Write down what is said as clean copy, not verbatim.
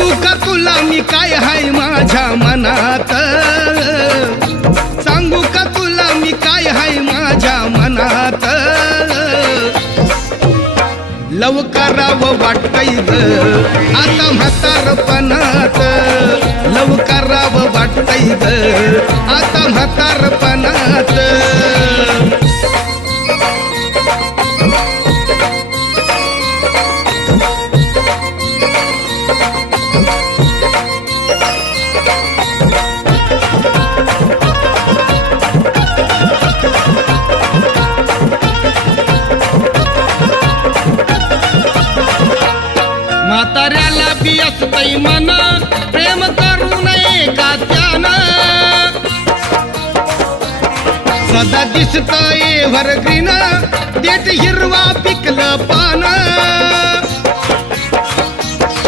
सांगू का तुला मी काय हाय माझ्या मनात, सांगू का तुला मी काय हाय माझ्या मनात. लव करावं वाटतंय ग आता म्हातारपणात, लव करावं वाटतंय ग आता म्हातारपणात. म्हाताऱ्याला बी असतंय मन प्रेम करू नये का त्यानं, सदा दिसतंय एव्हरग्रीन देठ हिरवा पिकलं पान.